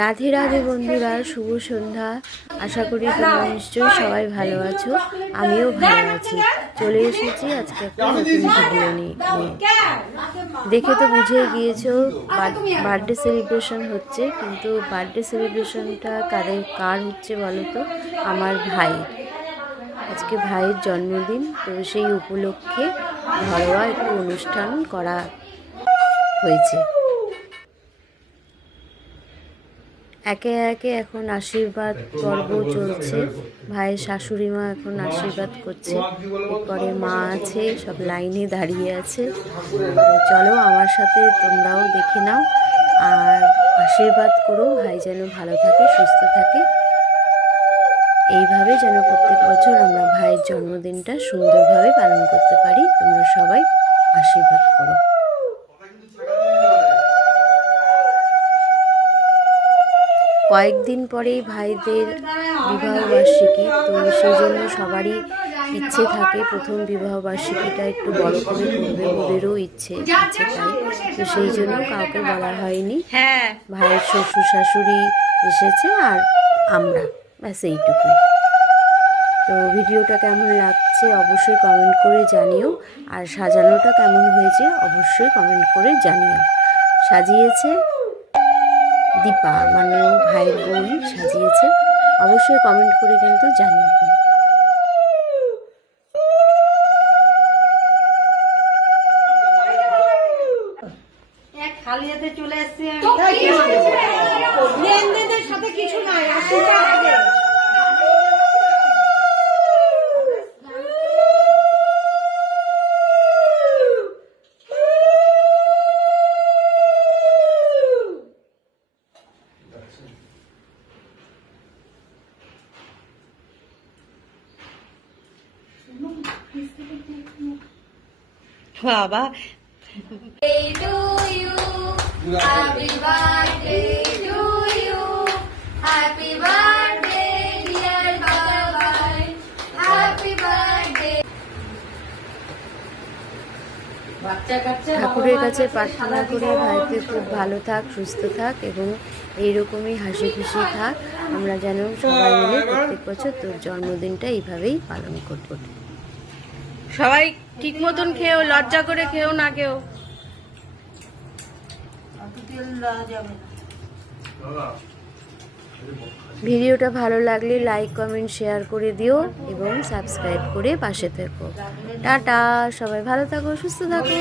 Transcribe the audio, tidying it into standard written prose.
রাধে রাধে বন্ধুরা, শুভ সন্ধ্যা। আশা করি তোমরা নিশ্চয়ই সবাই ভালো আছো, আমিও ভালো আছি। চলে এসেছি আজকে একটা নতুন ভিডিও নিয়ে। দেখে তো বুঝেই গিয়েছো বার্থডে সেলিব্রেশন হচ্ছে, কিন্তু বার্থডে সেলিব্রেশনটা কার হচ্ছে বলো তো? আমার ভাইয়ের। আজকে ভাইয়ের জন্মদিন, তো সেই উপলক্ষে ঘরোয়া একটু অনুষ্ঠান করা হয়েছে। একে একে এখন আশীর্বাদ পর্ব চলছে। ভাইয়ের শাশুড়ি মা এখন আশীর্বাদ করছে, এরপরে মা আছে, সব লাইনে দাঁড়িয়ে আছে। চলো আমার সাথে তোমরাও দেখে নাও আর আশীর্বাদ করো, ভাই যেন ভালো থাকে, সুস্থ থাকে। এইভাবে যেন প্রত্যেক বছর আমরা ভাইয়ের জন্মদিনটা সুন্দরভাবে পালন করতে পারি। তোমরা সবাই আশীর্বাদ করো। কয়েকদিন পরেই ভাইদের বিবাহবার্ষিকী, তো সেই জন্য সবারই ইচ্ছে থাকে প্রথম বিবাহবার্ষিকীটা একটু বড় করে করবে, ওদেরও ইচ্ছে আছে তাই। তো সেই জন্য কাউকে বলা হয়নি। ভাইয়ের শ্বশুর শাশুড়ি এসেছে আর আমরা, ব্যাস এইটুকুই। তো ভিডিওটা কেমন লাগছে অবশ্যই কমেন্ট করে জানিও, আর সাজানোটা কেমন হয়েছে অবশ্যই কমেন্ট করে জানিও। সাজিয়েছে দীপা, মানে ভাইয়ের বোন সাজিয়েছে, অবশ্যই কমেন্ট করে কিন্তু জানিও। খালি হাতে চলে এসেছি সাথে কিছু নাই। বাবা, Happy birthday to you. Happy birthday, dear Baba. Happy birthday. ঠাকুরের কাছে প্রার্থনা করি ভাইকে খুব ভালো থাক, সুস্থ থাক এবং এইরকমই হাসি খুশি থাক। আমরা যেন সবাই মিলে প্রত্যেক বছর তোর জন্মদিনটা এইভাবেই পালন করব। সবাই ঠিক মতন খেও, লজ্জা করে খেও না কেউ। ভিডিওটা ভালো লাগলে লাইক কমেন্ট শেয়ার করে দিও এবং সাবস্ক্রাইব করে পাশে থেকো। টাটা, সবাই ভালো থাকো, সুস্থ থাকো।